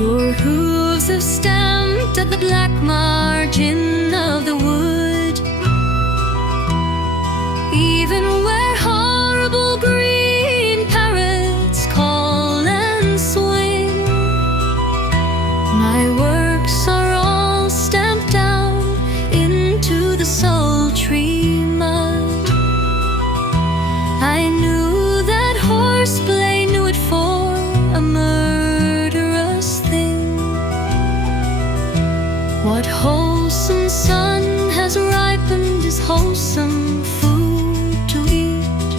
Your hooves have stamped at the black margin of the wood, even where horrible green parrots call and swing. My works are all stamped down into the sultry mud. I knew that horseplay, knew it for a murderous thing. What wholesome sun has ripened is wholesome food to eat.